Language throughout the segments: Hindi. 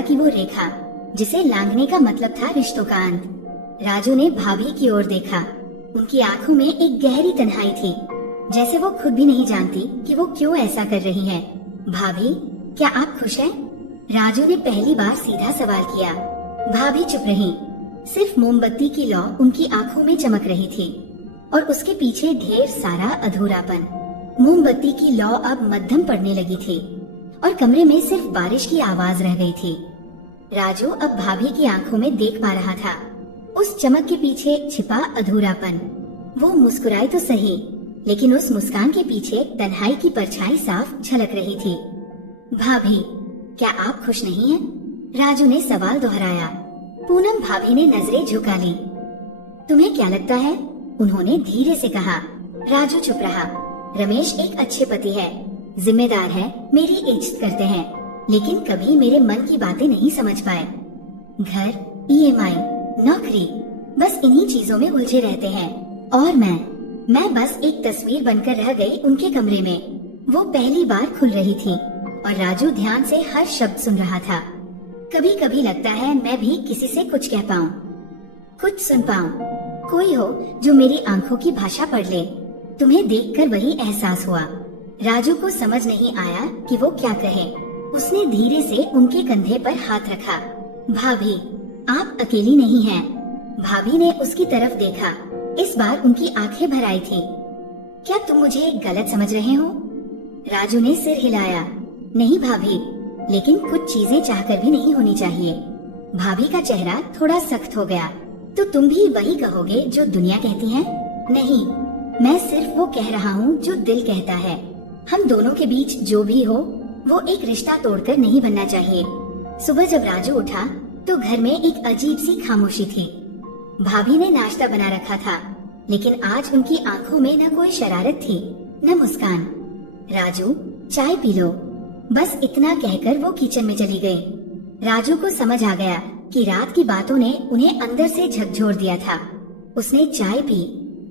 कि वो रेखा जिसे लांघने का मतलब था रिश्तों का अंत। राजू ने भाभी की ओर देखा। उनकी आंखों में एक गहरी तन्हाई थी, जैसे वो खुद भी नहीं जानती कि वो क्यों ऐसा कर रही है। भाभी, क्या आप खुश हैं? राजू ने पहली बार सीधा सवाल किया। भाभी चुप रही। सिर्फ मोमबत्ती की लौ उनकी आंखों में चमक रही थी और उसके पीछे ढेर सारा अधूरापन। मोमबत्ती की लौ अब मध्यम पड़ने लगी थी और कमरे में सिर्फ बारिश की आवाज रह गई थी। राजू अब भाभी की आंखों में देख पा रहा था उस चमक के पीछे छिपा अधूरापन। वो मुस्कुराई तो सही, लेकिन उस मुस्कान के पीछे तन्हाई की परछाई साफ झलक रही थी। भाभी, क्या आप खुश नहीं हैं? राजू ने सवाल दोहराया। पूनम भाभी ने नजरें झुका ली। तुम्हें क्या लगता है? उन्होंने धीरे से कहा। राजू चुप रहा। रमेश एक अच्छे पति है, जिम्मेदार है, मेरी इज्जत करते हैं, लेकिन कभी मेरे मन की बातें नहीं समझ पाए। घर, EMI, नौकरी, बस इन्हीं चीजों में उलझे रहते हैं। और मैं बस एक तस्वीर बनकर रह गई उनके कमरे में। वो पहली बार खुल रही थी और राजू ध्यान से हर शब्द सुन रहा था। कभी कभी लगता है मैं भी किसी से कुछ कह पाऊं, कुछ सुन पाऊं, कोई हो जो मेरी आंखों की भाषा पढ़ ले। तुम्हें देखकर वही एहसास हुआ। राजू को समझ नहीं आया कि वो क्या कहे। उसने धीरे से उनके कंधे पर हाथ रखा। भाभी, आप अकेली नहीं हैं। भाभी ने उसकी तरफ देखा। इस बार उनकी आंखें भर आई थी। क्या तुम मुझे गलत समझ रहे हो? राजू ने सिर हिलाया। नहीं भाभी, लेकिन कुछ चीजें चाहकर भी नहीं होनी चाहिए। भाभी का चेहरा थोड़ा सख्त हो गया। तो तुम भी वही कहोगे जो दुनिया कहती है? नहीं, मैं सिर्फ वो कह रहा हूँ जो दिल कहता है। हम दोनों के बीच जो भी हो, वो एक रिश्ता तोड़कर नहीं बनना चाहिए। सुबह जब राजू उठा तो घर में एक अजीब सी खामोशी थी। भाभी ने नाश्ता बना रखा था, लेकिन आज उनकी आंखों में न कोई शरारत थी, न मुस्कान। राजू, चाय पी लो, बस इतना कहकर वो किचन में चली गई। राजू को समझ आ गया कि रात की बातों ने उन्हें अंदर से झकझोर दिया था। उसने चाय पी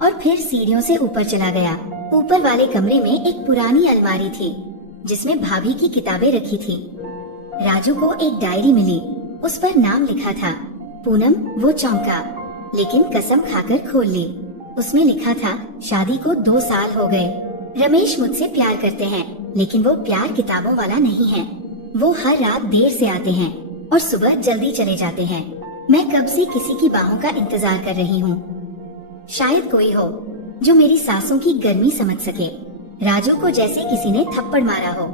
और फिर सीढ़ियों से ऊपर चला गया। ऊपर वाले कमरे में एक पुरानी अलमारी थी जिसमें भाभी की किताबें रखी थी। राजू को एक डायरी मिली। उस पर नाम लिखा था पूनम। वो चौंका, लेकिन कसम खाकर खोल ली। उसमें लिखा था, शादी को 2 साल हो गए। रमेश मुझसे प्यार करते हैं, लेकिन वो प्यार किताबों वाला नहीं है। वो हर रात देर से आते हैं और सुबह जल्दी चले जाते हैं। मैं कब से किसी की बाहों का इंतजार कर रही हूँ। शायद कोई हो जो मेरी सांसों की गर्मी समझ सके। राजू को जैसे किसी ने थप्पड़ मारा हो।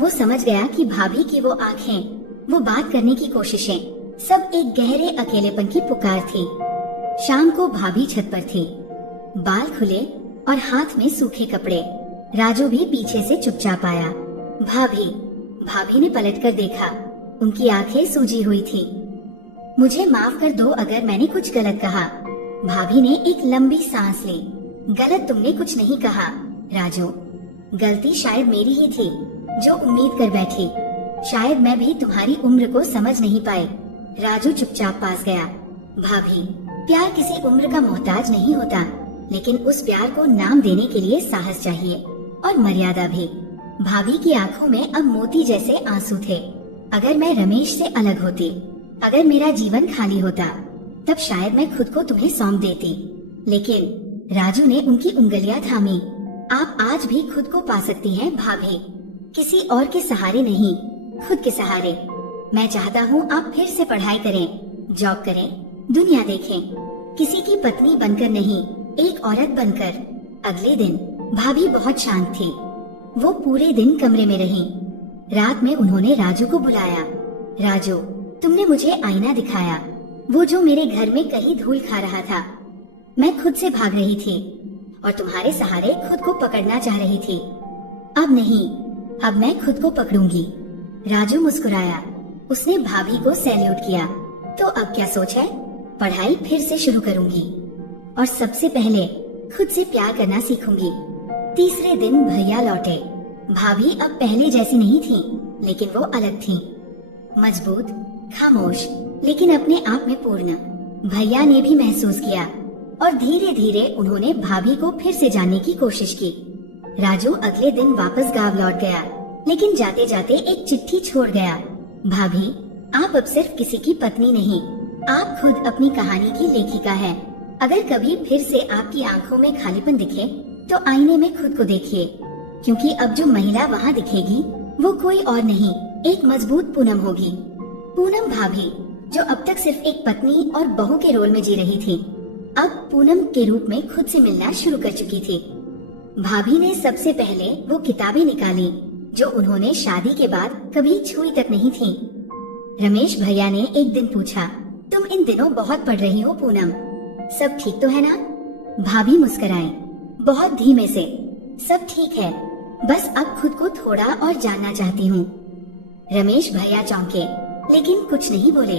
वो समझ गया कि भाभी की वो आंखें, वो बात करने की कोशिशें, सब एक गहरे अकेलेपन की पुकार थी। शाम को भाभी छत पर थी, बाल खुले और हाथ में सूखे कपड़े। राजू भी पीछे से चुपचाप आया। भाभी ने पलटकर देखा। उनकी आंखें सूजी हुई थी। मुझे माफ कर दो अगर मैंने कुछ गलत कहा। भाभी ने एक लंबी सांस ली। गलत तुमने कुछ नहीं कहा राजू। गलती शायद मेरी ही थी जो उम्मीद कर बैठी। शायद मैं भी तुम्हारी उम्र को समझ नहीं पाई। राजू चुपचाप पास गया। भाभी, प्यार किसी उम्र का मोहताज नहीं होता, लेकिन उस प्यार को नाम देने के लिए साहस चाहिए और मर्यादा भी। भाभी की आंखों में अब मोती जैसे आंसू थे। अगर मैं रमेश से अलग होती, अगर मेरा जीवन खाली होता, तब शायद मैं खुद को तुम्हें सौंप देती। लेकिन राजू ने उनकी उंगलियां थामी। आप आज भी खुद को पा सकती हैं भाभी, किसी और के सहारे नहीं, खुद के सहारे। मैं चाहता हूँ आप फिर से पढ़ाई करें, जॉब करें, दुनिया देखें, किसी की पत्नी बनकर नहीं, एक औरत बनकर। अगले दिन भाभी बहुत शांत थी। वो पूरे दिन कमरे में रही। रात में उन्होंने राजू को बुलाया। राजू, तुमने मुझे आईना दिखाया, वो जो मेरे घर में कहीं धूल खा रहा था। मैं खुद से भाग रही थी और तुम्हारे सहारे खुद को पकड़ना चाह रही थी। अब नहीं, अब मैं खुद को पकड़ूंगी। राजू मुस्कुराया। उसने भाभी को सैल्यूट किया। तो अब क्या सोच है? पढ़ाई फिर से शुरू करूंगी और सबसे पहले खुद से प्यार करना सीखूंगी। तीसरे दिन भैया लौटे। भाभी अब पहले जैसी नहीं थी, लेकिन वो अलग थी। मजबूत, खामोश, लेकिन अपने आप में पूर्ण। भैया ने भी महसूस किया और धीरे धीरे उन्होंने भाभी को फिर से जानने की कोशिश की। राजू अगले दिन वापस गांव लौट गया, लेकिन जाते जाते एक चिट्ठी छोड़ गया। भाभी, आप अब सिर्फ किसी की पत्नी नहीं, आप खुद अपनी कहानी की लेखिका हैं। अगर कभी फिर से आपकी आंखों में खालीपन दिखे तो आईने में खुद को देखिए, क्योंकि अब जो महिला वहाँ दिखेगी वो कोई और नहीं, एक मजबूत पूनम होगी। पूनम भाभी, जो अब तक सिर्फ एक पत्नी और बहू के रोल में जी रही थी, अब पूनम के रूप में खुद से मिलना शुरू कर चुकी थी। भाभी ने सबसे पहले वो किताबें निकाली जो उन्होंने शादी के बाद कभी छुई तक नहीं थी। रमेश भैया ने एक दिन पूछा, तुम इन दिनों बहुत पढ़ रही हो पूनम, सब ठीक तो है ना? भाभी मुस्कुराई, बहुत धीमे से, सब ठीक है, बस अब खुद को थोड़ा और जानना चाहती हूँ। रमेश भैया चौंके, लेकिन कुछ नहीं बोले।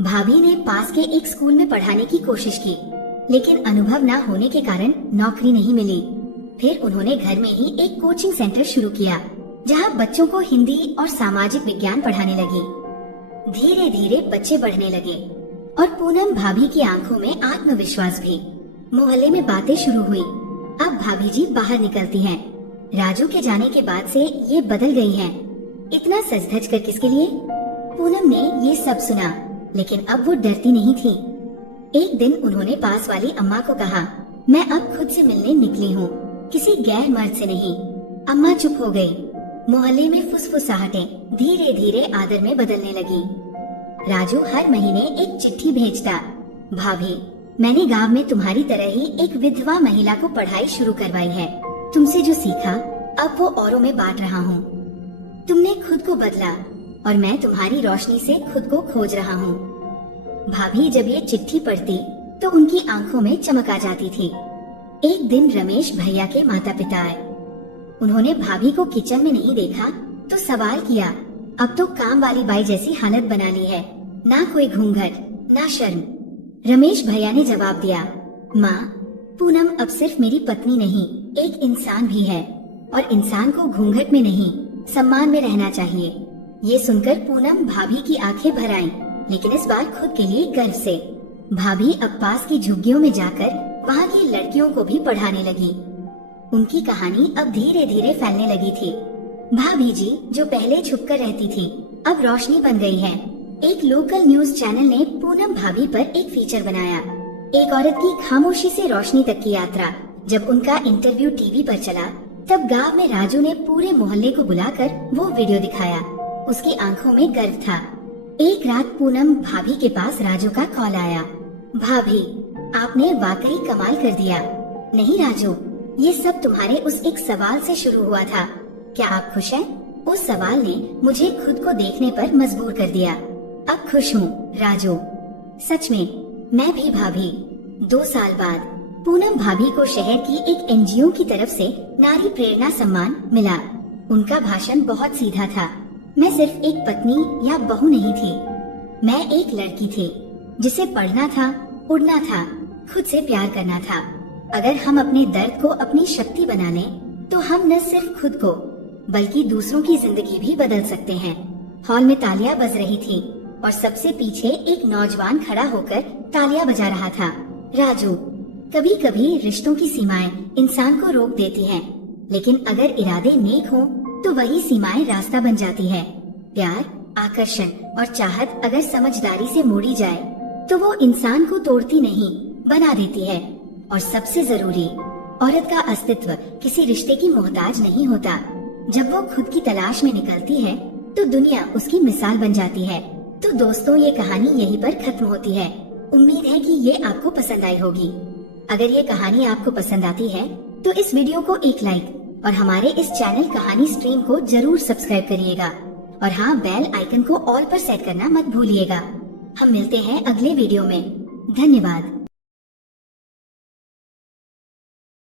भाभी ने पास के एक स्कूल में पढ़ाने की कोशिश की, लेकिन अनुभव न होने के कारण नौकरी नहीं मिली। फिर उन्होंने घर में ही एक कोचिंग सेंटर शुरू किया, जहाँ बच्चों को हिंदी और सामाजिक विज्ञान पढ़ाने लगी। धीरे धीरे बच्चे बढ़ने लगे और पूनम भाभी की आंखों में आत्मविश्वास भी। मोहल्ले में बातें शुरू हुई। अब भाभी जी बाहर निकलती हैं। राजू के जाने के बाद से ये बदल गई हैं। इतना सज धज कर किसके लिए? पूनम ने ये सब सुना, लेकिन अब वो डरती नहीं थी। एक दिन उन्होंने पास वाली अम्मा को कहा, मैं अब खुद से मिलने निकली हूँ, किसी गैर मर्द से नहीं। अम्मा चुप हो गई। मोहल्ले में फुसफुसाहटें धीरे धीरे आदर में बदलने लगी। राजू हर महीने एक चिट्ठी भेजता, भाभी, मैंने गांव में तुम्हारी तरह ही एक विधवा महिला को पढ़ाई शुरू करवाई है। तुमसे जो सीखा अब वो औरों में बांट रहा हूँ। तुमने खुद को बदला और मैं तुम्हारी रोशनी से खुद को खोज रहा हूँ। भाभी जब ये चिट्ठी पढ़ती तो उनकी आंखों में चमक आ जाती थी। एक दिन रमेश भैया के माता पिता आए। उन्होंने भाभी को किचन में नहीं देखा तो सवाल किया, अब तो काम वाली बाई जैसी हालत बना ली है, ना कोई घूंघट ना शर्म। रमेश भैया ने जवाब दिया, माँ, पूनम अब सिर्फ मेरी पत्नी नहीं, एक इंसान भी है, और इंसान को घूंघट में नहीं सम्मान में रहना चाहिए। ये सुनकर पूनम भाभी की आंखें भर आईं, लेकिन इस बार खुद के लिए गर्व से। भाभी अब पास की झुग्गियों में जाकर वहाँ की लड़कियों को भी पढ़ाने लगी। उनकी कहानी अब धीरे धीरे फैलने लगी थी। भाभी जी जो पहले छुपकर रहती थी, अब रोशनी बन गई है। एक लोकल न्यूज चैनल ने पूनम भाभी पर एक फीचर बनाया, एक औरत की खामोशी से रोशनी तक की यात्रा। जब उनका इंटरव्यू टीवी पर चला, तब गांव में राजू ने पूरे मोहल्ले को बुलाकर वो वीडियो दिखाया। उसकी आंखों में गर्व था। एक रात पूनम भाभी के पास राजू का कॉल आया, भाभी, आपने वाकई कमाल कर दिया। नहीं राजू, ये सब तुम्हारे उस एक सवाल से शुरू हुआ था, क्या आप खुश हैं? उस सवाल ने मुझे खुद को देखने पर मजबूर कर दिया। अब खुश हूँ राजू, सच में। मैं भी भाभी। 2 साल बाद पूनम भाभी को शहर की एक एनजीओ की तरफ से नारी प्रेरणा सम्मान मिला। उनका भाषण बहुत सीधा था। मैं सिर्फ एक पत्नी या बहू नहीं थी, मैं एक लड़की थी जिसे पढ़ना था, उड़ना था, खुद से प्यार करना था। अगर हम अपने दर्द को अपनी शक्ति बना लें, तो हम न सिर्फ खुद को बल्कि दूसरों की जिंदगी भी बदल सकते हैं। हॉल में तालियां बज रही थी और सबसे पीछे एक नौजवान खड़ा होकर तालियां बजा रहा था। राजू, कभी कभी रिश्तों की सीमाएं इंसान को रोक देती हैं, लेकिन अगर इरादे नेक हों, तो वही सीमाएं रास्ता बन जाती है। प्यार, आकर्षण और चाहत अगर समझदारी से मोड़ी जाए, तो वो इंसान को तोड़ती नहीं, बना देती है। और सबसे जरूरी, औरत का अस्तित्व किसी रिश्ते की मोहताज नहीं होता। जब वो खुद की तलाश में निकलती है, तो दुनिया उसकी मिसाल बन जाती है। तो दोस्तों, ये कहानी यहीं पर खत्म होती है। उम्मीद है कि ये आपको पसंद आई होगी। अगर ये कहानी आपको पसंद आती है, तो इस वीडियो को एक लाइक और हमारे इस चैनल कहानी स्ट्रीम को जरूर सब्सक्राइब करिएगा। और हाँ, बेल आइकन को ऑल पर सेट करना मत भूलिएगा। हम मिलते हैं अगले वीडियो में। धन्यवाद।